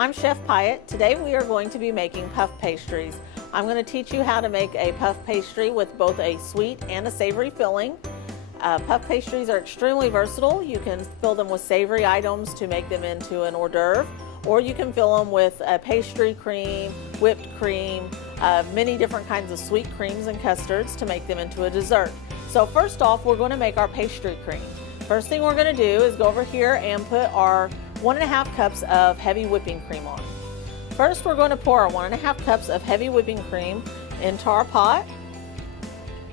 I'm Chef Pyatt. Today we are going to be making puff pastries. I'm going to teach you how to make a puff pastry with both a sweet and a savory filling. Puff pastries are extremely versatile. You can fill them with savory items to make them into an hors d'oeuvre, or you can fill them with pastry cream, whipped cream, many different kinds of sweet creams and custards to make them into a dessert. So first off, we're going to make our pastry cream. First thing we're going to do is go over here and put our 1.5 cups of heavy whipping cream on. First, we're going to pour our 1.5 cups of heavy whipping cream into our pot,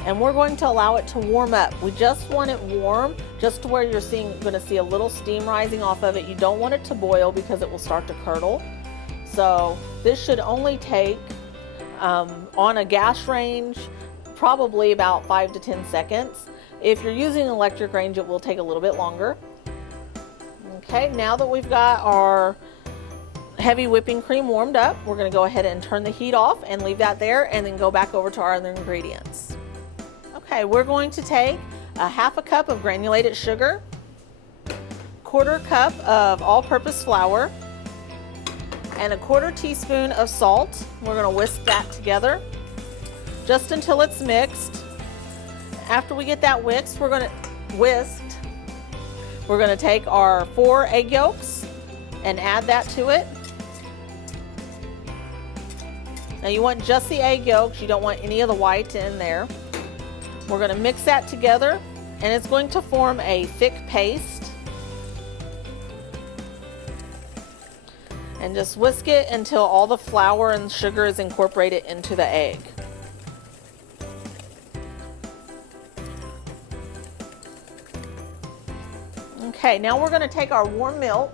and we're going to allow it to warm up. We just want it warm, just to where you're going to see a little steam rising off of it. You don't want it to boil because it will start to curdle. So this should only take, on a gas range, probably about 5 to 10 seconds. If you're using an electric range, it will take a little bit longer. Okay, now that we've got our heavy whipping cream warmed up, we're going to go ahead and turn the heat off and leave that there, and then go back over to our other ingredients. Okay, we're going to take a 1/2 cup of granulated sugar, 1/4 cup of all-purpose flour, and a 1/4 teaspoon of salt. We're going to whisk that together just until it's mixed. After we get that whisked, we're going to take our 4 egg yolks and add that to it. Now you want just the egg yolks, you don't want any of the white in there. We're going to mix that together, and it's going to form a thick paste. And just whisk it until all the flour and sugar is incorporated into the egg. Okay, now we're going to take our warm milk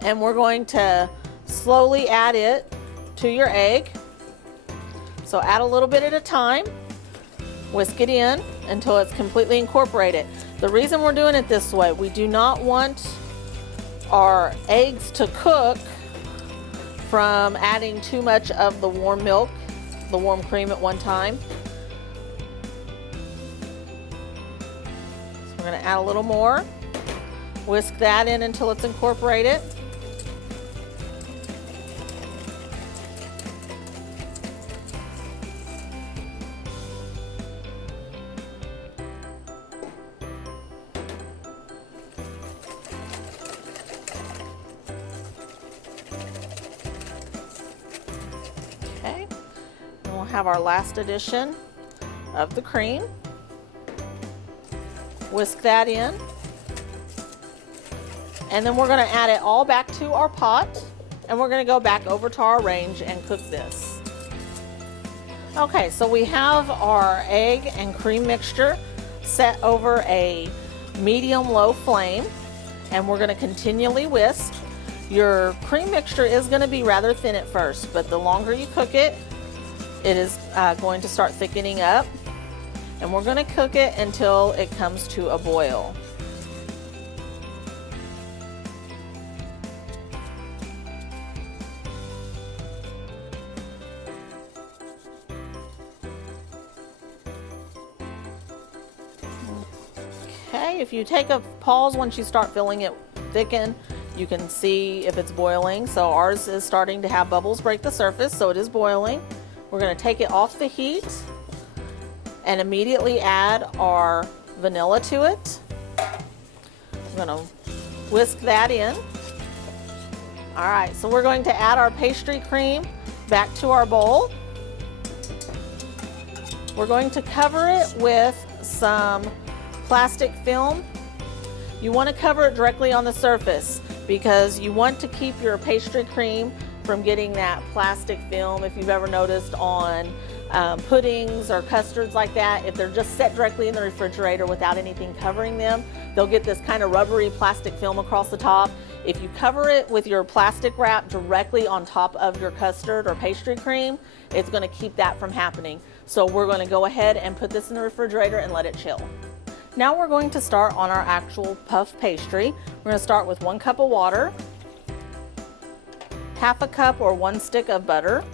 and we're going to slowly add it to your egg. So add a little bit at a time, whisk it in until it's completely incorporated. The reason we're doing it this way, we do not want our eggs to cook from adding too much of the warm milk, the warm cream at one time. We're going to add a little more, whisk that in until it's incorporated. Okay, and we'll have our last addition of the cream. Whisk that in, and then we're going to add it all back to our pot, and we're going to go back over to our range and cook this. Okay, so we have our egg and cream mixture set over a medium-low flame, and we're going to continually whisk. Your cream mixture is going to be rather thin at first, but the longer you cook it, it is going to start thickening up. And we're going to cook it until it comes to a boil. Okay, if you take a pause once you start feeling it thicken, you can see if it's boiling. So ours is starting to have bubbles break the surface, so it is boiling. We're going to take it off the heat and immediately add our vanilla to it. I'm going to whisk that in. All right, so we're going to add our pastry cream back to our bowl. We're going to cover it with some plastic film. You want to cover it directly on the surface because you want to keep your pastry cream from getting that plastic film. If you've ever noticed on puddings or custards like that, if they're just set directly in the refrigerator without anything covering them, they'll get this kind of rubbery plastic film across the top. If you cover it with your plastic wrap directly on top of your custard or pastry cream, it's going to keep that from happening. So we're going to go ahead and put this in the refrigerator and let it chill. Now we're going to start on our actual puff pastry. We're going to start with 1 cup of water, 1/2 cup or 1 stick of butter,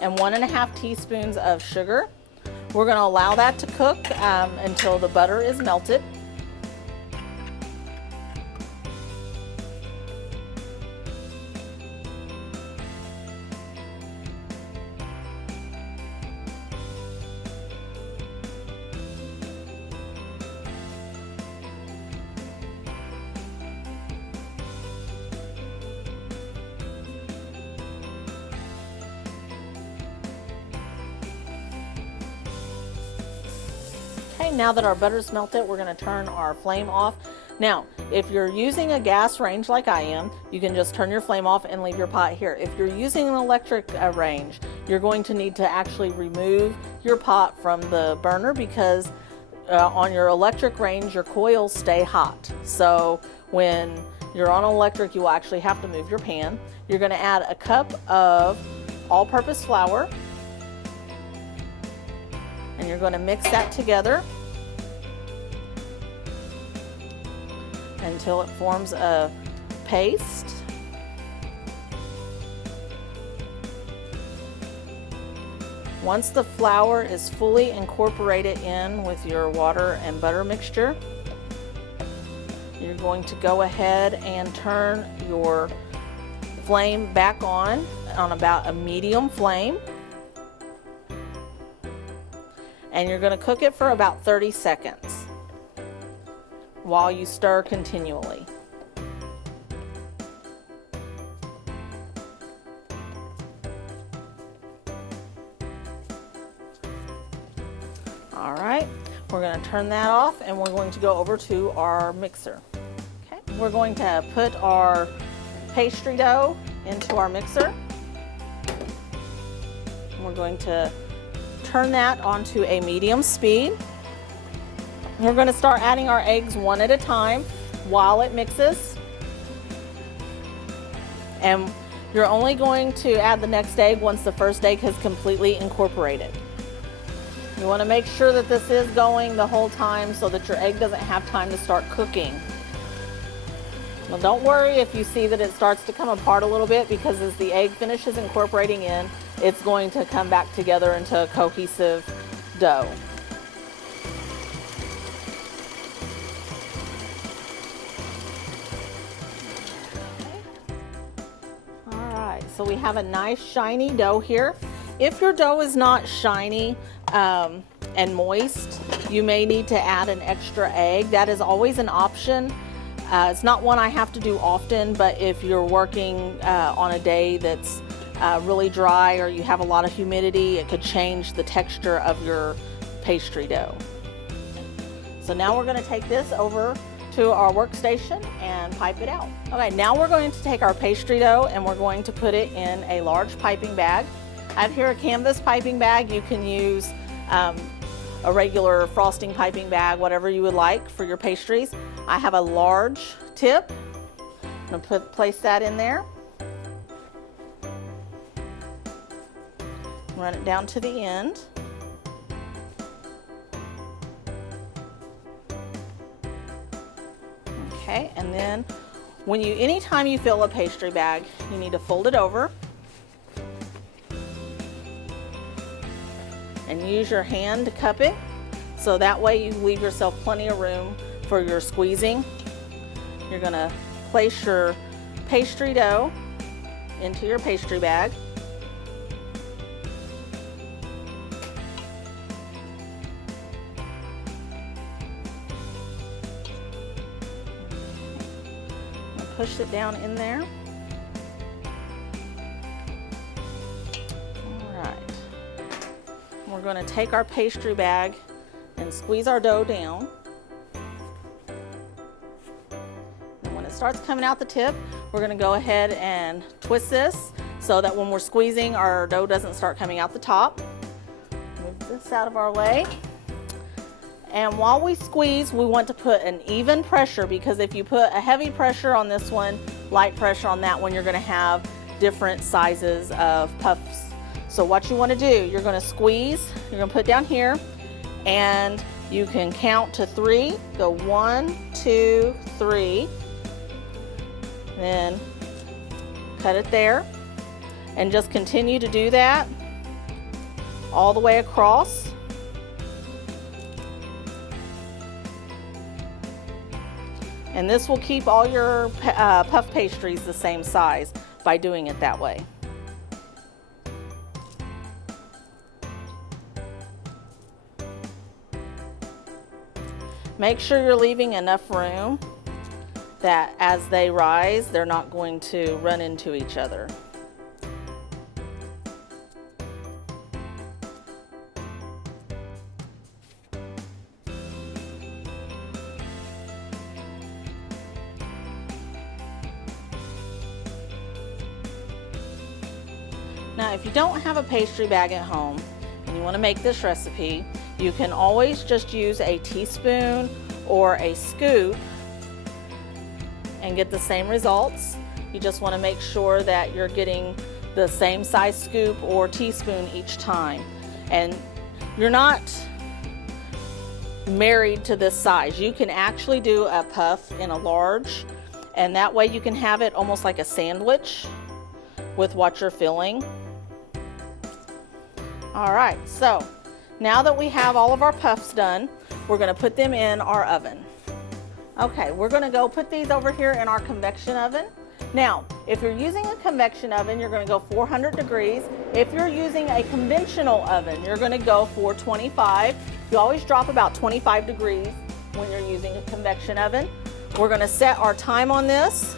and 1.5 teaspoons of sugar. We're going to allow that to cook until the butter is melted. now that our butter's melted, we're going to turn our flame off. Now, if you're using a gas range like I am, you can just turn your flame off and leave your pot here. If you're using an electric range, you're going to need to actually remove your pot from the burner because on your electric range, your coils stay hot. So when you're on electric, you will actually have to move your pan. You're going to add a cup of all-purpose flour, and you're going to mix that together until it forms a paste. Once the flour is fully incorporated in with your water and butter mixture, you're going to go ahead and turn your flame back on about a medium flame. And you're going to cook it for about 30 seconds while you stir continually. All right, we're going to turn that off and we're going to go over to our mixer. Okay, we're going to put our pastry dough into our mixer. We're going to turn that onto a medium speed. We're going to start adding our eggs one at a time while it mixes. And you're only going to add the next egg once the first egg has completely incorporated. You want to make sure that this is going the whole time so that your egg doesn't have time to start cooking. Well, don't worry if you see that it starts to come apart a little bit, because as the egg finishes incorporating in, it's going to come back together into a cohesive dough. All right, so we have a nice shiny dough here. If your dough is not shiny and moist, you may need to add an extra egg. That is always an option. It's not one I have to do often, but if you're working on a day that's really dry or you have a lot of humidity, it could change the texture of your pastry dough. So now we're going to take this over to our workstation and pipe it out. Okay, now we're going to take our pastry dough and we're going to put it in a large piping bag. I have here a canvas piping bag. You can use a regular frosting piping bag, whatever you would like for your pastries. I have a large tip. I'm going to place that in there. Run it down to the end. Okay, and then anytime you fill a pastry bag, you need to fold it over and use your hand to cup it, so that way you leave yourself plenty of room for your squeezing. You're going to place your pastry dough into your pastry bag. Push it down in there. All right. We're going to take our pastry bag and squeeze our dough down. And when it starts coming out the tip, we're going to go ahead and twist this so that when we're squeezing, our dough doesn't start coming out the top. Move this out of our way. And while we squeeze, we want to put an even pressure, because if you put a heavy pressure on this one, light pressure on that one, you're going to have different sizes of puffs. So what you want to do, you're going to squeeze, you're going to put it down here, and you can count to 3. Go 1, 2, 3. Then cut it there, and just continue to do that all the way across. And this will keep all your puff pastries the same size by doing it that way. Make sure you're leaving enough room that as they rise, they're not going to run into each other. Now, if you don't have a pastry bag at home and you want to make this recipe, you can always just use a teaspoon or a scoop and get the same results. You just want to make sure that you're getting the same size scoop or teaspoon each time. And you're not married to this size. You can actually do a puff in a large, and that way you can have it almost like a sandwich with what you're filling. All right, so now that we have all of our puffs done, we're going to put them in our oven. Okay, we're going to go put these over here in our convection oven. Now, if you're using a convection oven, you're going to go 400 degrees. If you're using a conventional oven, you're going to go 425. You always drop about 25 degrees when you're using a convection oven. We're going to set our time on this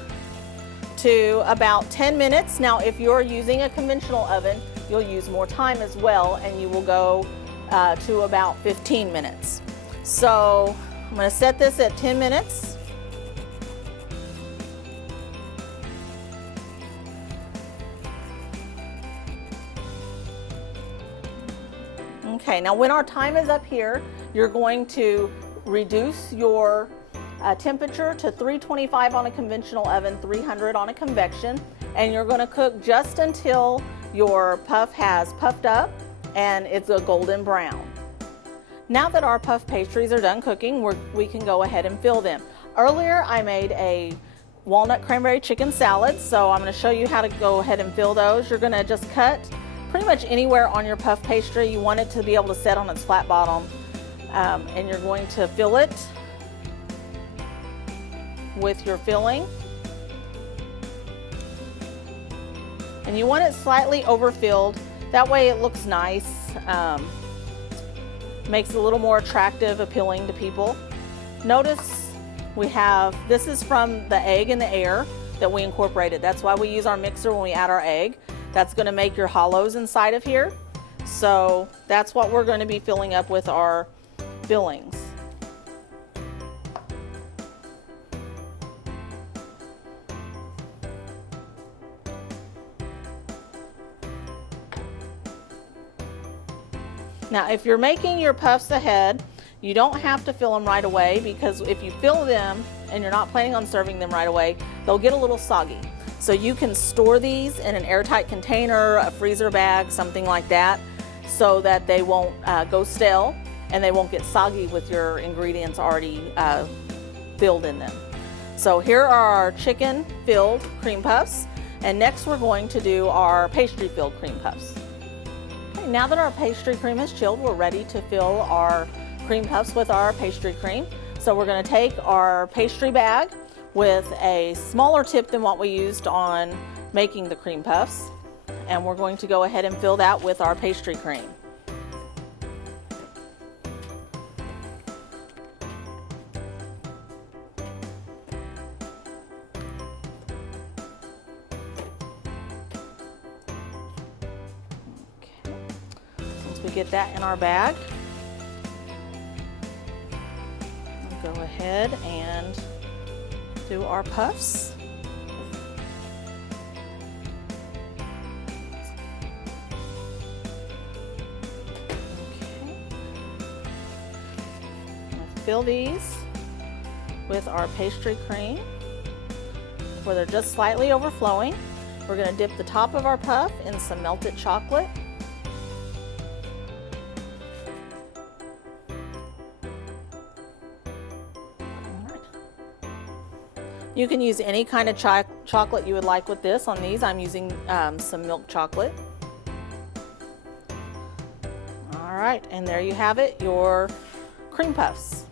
to about 10 minutes. Now, if you're using a conventional oven, you'll use more time as well, and you will go to about 15 minutes. So I'm going to set this at 10 minutes. Okay, now when our time is up here, you're going to reduce your temperature to 325 on a conventional oven, 300 on a convection, and you're going to cook just until your puff has puffed up and it's a golden brown. Now that our puff pastries are done cooking, we can go ahead and fill them. Earlier I made a walnut cranberry chicken salad, so I'm going to show you how to go ahead and fill those. You're going to just cut pretty much anywhere on your puff pastry. You want it to be able to set on its flat bottom, and you're going to fill it with your filling. And you want it slightly overfilled. That way it looks nice, makes it a little more attractive, appealing to people. Notice we have, this is from the egg and the air that we incorporated. That's why we use our mixer when we add our egg. That's going to make your hollows inside of here. So that's what we're going to be filling up with our fillings. Now, if you're making your puffs ahead, you don't have to fill them right away, because if you fill them and you're not planning on serving them right away, they'll get a little soggy. So you can store these in an airtight container, a freezer bag, something like that, so that they won't go stale and they won't get soggy with your ingredients already filled in them. So here are our chicken filled cream puffs, and next we're going to do our pastry filled cream puffs. Okay, now that our pastry cream is chilled, we're ready to fill our cream puffs with our pastry cream. So we're going to take our pastry bag with a smaller tip than what we used on making the cream puffs, and we're going to go ahead and fill that with our pastry cream. Okay. Once we get that in our bag, we'll go ahead and do our puffs. Okay. I'm going to fill these with our pastry cream where they're just slightly overflowing. We're going to dip the top of our puff in some melted chocolate. You can use any kind of chocolate you would like with this. On these, I'm using some milk chocolate. All right, and there you have it, your cream puffs.